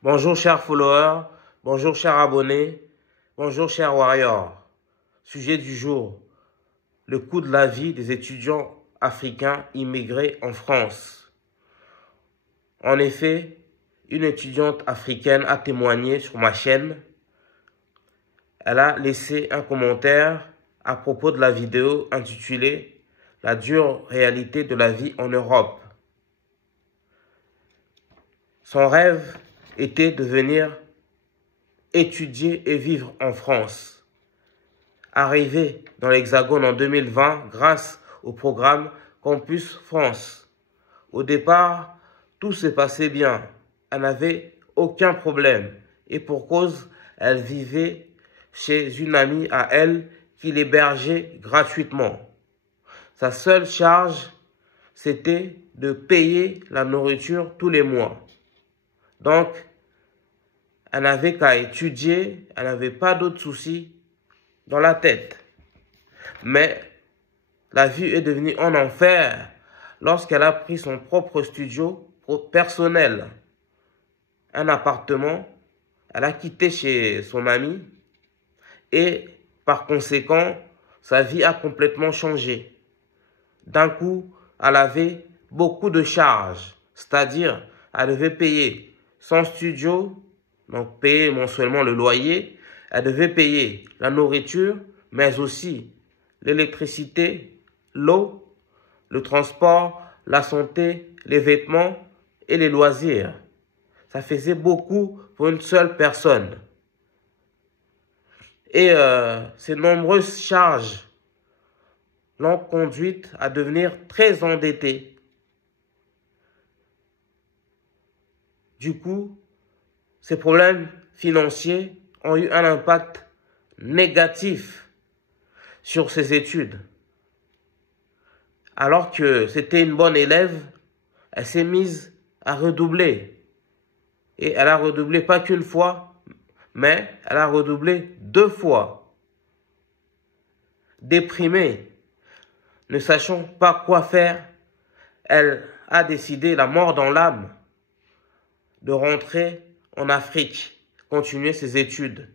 Bonjour chers followers, bonjour chers abonnés, bonjour chers warriors. Sujet du jour, le coût de la vie des étudiants africains immigrés en France. En effet, une étudiante africaine a témoigné sur ma chaîne. Elle a laissé un commentaire à propos de la vidéo intitulée « La dure réalité de la vie en Europe ». Son rêve était de venir étudier et vivre en France. Arrivée dans l'Hexagone en 2020 grâce au programme Campus France. Au départ, tout s'est passé bien. Elle n'avait aucun problème. Et pour cause, elle vivait chez une amie à elle qui l'hébergeait gratuitement. Sa seule charge, c'était de payer la nourriture tous les mois. Donc, elle n'avait qu'à étudier, elle n'avait pas d'autres soucis dans la tête. Mais la vie est devenue un enfer lorsqu'elle a pris son propre studio personnel. Un appartement, elle a quitté chez son ami et par conséquent, sa vie a complètement changé. D'un coup, elle avait beaucoup de charges, c'est-à-dire elle devait payer son studio, donc payer mensuellement le loyer, elle devait payer la nourriture, mais aussi l'électricité, l'eau, le transport, la santé, les vêtements et les loisirs. Ça faisait beaucoup pour une seule personne. Et ces nombreuses charges l'ont conduite à devenir très endettée. Du coup, ces problèmes financiers ont eu un impact négatif sur ses études. Alors que c'était une bonne élève, elle s'est mise à redoubler. Et elle a redoublé pas qu'une fois, mais elle a redoublé 2 fois. Déprimée, ne sachant pas quoi faire, elle a décidé, la mort dans l'âme, de rentrer en Afrique, continuer ses études.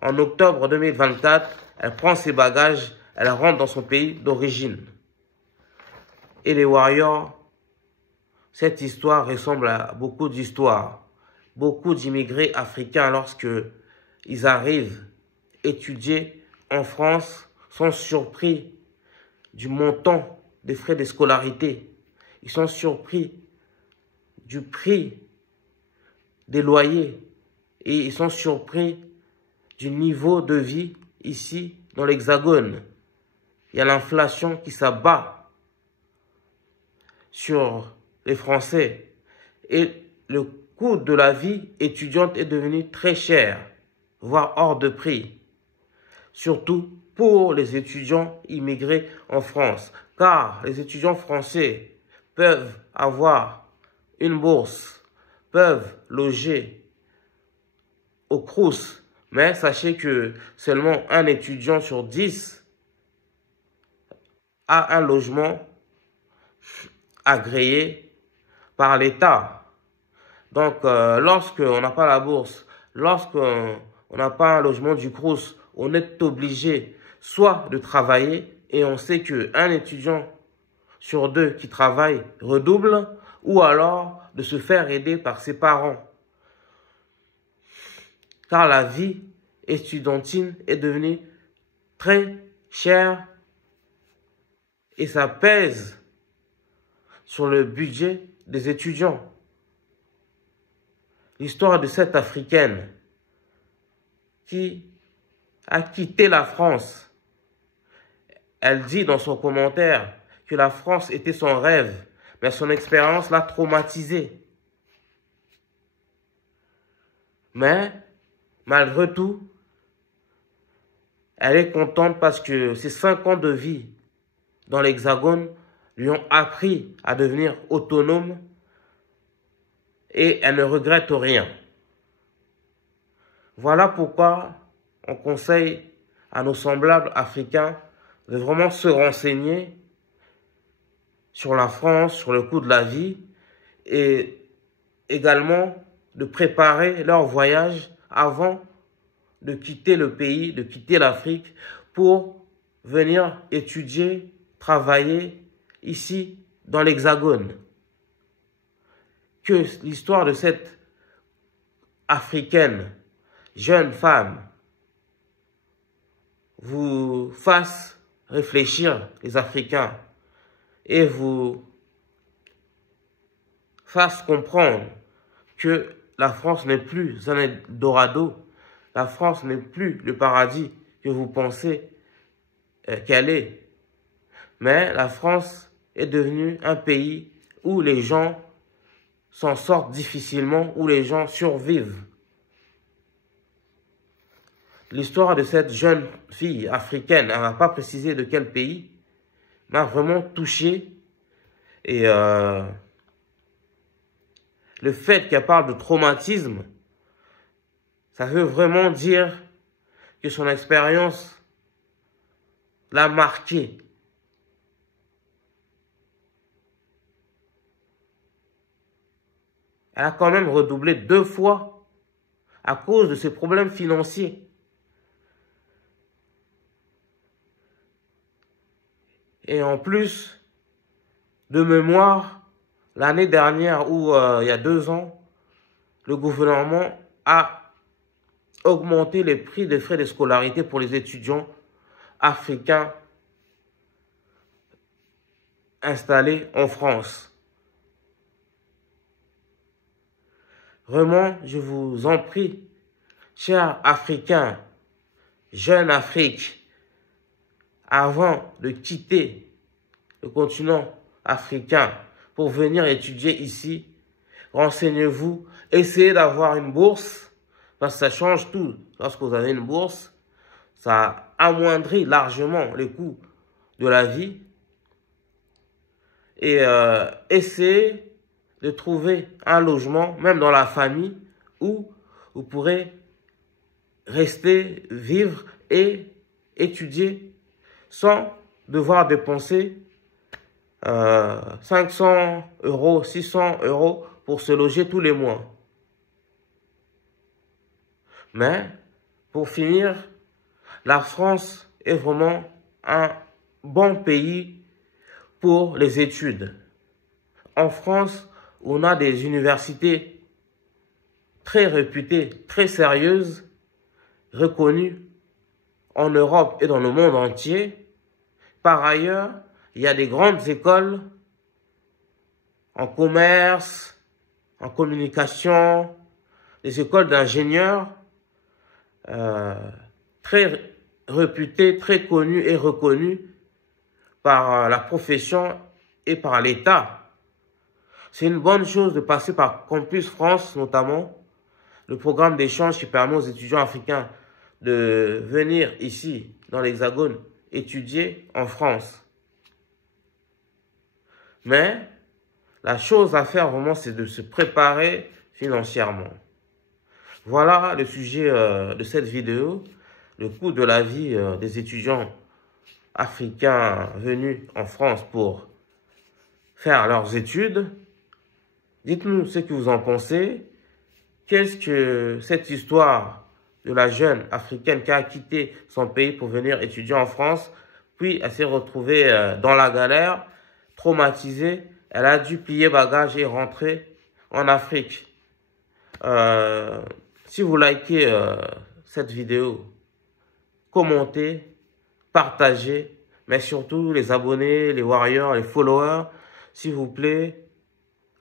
En octobre 2024, elle prend ses bagages, elle rentre dans son pays d'origine. Et les warriors, cette histoire ressemble à beaucoup d'histoires. Beaucoup d'immigrés africains, lorsque ils arrivent étudier en France, sont surpris du montant des frais de scolarité. Ils sont surpris du prix des loyers et ils sont surpris du niveau de vie ici dans l'Hexagone. Il y a l'inflation qui s'abat sur les Français et le coût de la vie étudiante est devenu très cher, voire hors de prix, surtout pour les étudiants immigrés en France, car les étudiants français peuvent avoir une bourse, peuvent loger au Crous, mais sachez que seulement un étudiant sur 10 a un logement agréé par l'État. Donc, lorsqu'on n'a pas la bourse, lorsqu'on n'a pas un logement du Crous, on est obligé soit de travailler, et on sait qu'un étudiant sur 2 qui travaille redouble, ou alors de se faire aider par ses parents. Car la vie estudiantine est devenue très chère et ça pèse sur le budget des étudiants. L'histoire de cette Africaine qui a quitté la France. Elle dit dans son commentaire que la France était son rêve, mais son expérience l'a traumatisée. Mais, malgré tout, elle est contente parce que ses 5 ans de vie dans l'Hexagone lui ont appris à devenir autonome et elle ne regrette rien. Voilà pourquoi on conseille à nos semblables africains de vraiment se renseigner sur la France, sur le coût de la vie et également de préparer leur voyage avant de quitter le pays, de quitter l'Afrique pour venir étudier, travailler ici dans l'Hexagone. Que l'histoire de cette Africaine, jeune femme, vous fasse réfléchir les Africains et vous fasse comprendre que la France n'est plus un Eldorado, la France n'est plus le paradis que vous pensez qu'elle est. Mais la France est devenue un pays où les gens s'en sortent difficilement, où les gens survivent. L'histoire de cette jeune fille africaine, elle n'a pas précisé de quel pays, m'a vraiment touché. Et le fait qu'elle parle de traumatisme, ça veut vraiment dire que son expérience l'a marqué. Elle a quand même redoublé 2 fois à cause de ses problèmes financiers. Et en plus, de mémoire, l'année dernière ou il y a 2 ans, le gouvernement a augmenté les prix des frais de scolarité pour les étudiants africains installés en France. Vraiment, je vous en prie, chers Africains, jeunes Afrique, avant de quitter le continent africain pour venir étudier ici, renseignez-vous, essayez d'avoir une bourse, parce que ça change tout. Lorsque vous avez une bourse, ça amoindrit largement les coûts de la vie. Et essayez de trouver un logement, même dans la famille, où vous pourrez rester, vivre et étudier sans devoir dépenser 500 €, 600 € pour se loger tous les mois. Mais, pour finir, la France est vraiment un bon pays pour les études. En France, on a des universités très réputées, très sérieuses, reconnues en Europe et dans le monde entier. Par ailleurs, il y a des grandes écoles en commerce, en communication, des écoles d'ingénieurs très réputées, très connues et reconnues par la profession et par l'État. C'est une bonne chose de passer par Campus France, notamment, le programme d'échange qui permet aux étudiants africains de venir ici, dans l'Hexagone, étudier en France. Mais la chose à faire vraiment, c'est de se préparer financièrement. Voilà le sujet de cette vidéo, le coût de la vie des étudiants africains venus en France pour faire leurs études. Dites-nous ce que vous en pensez. Qu'est-ce que cette histoire de la jeune africaine qui a quitté son pays pour venir étudier en France, puis elle s'est retrouvée dans la galère, traumatisée, elle a dû plier bagages et rentrer en Afrique. Si vous likez cette vidéo, commentez, partagez, mais surtout les abonnés, les warriors, les followers, s'il vous plaît,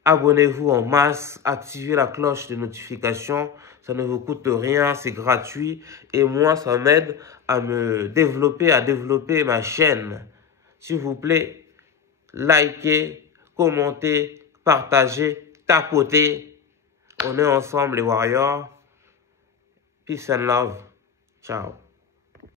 abonnez-vous en masse, activez la cloche de notification, ça ne vous coûte rien, c'est gratuit et moi ça m'aide à me développer, à développer ma chaîne. S'il vous plaît, likez, commentez, partagez, tapotez. On est ensemble les warriors. Peace and love. Ciao.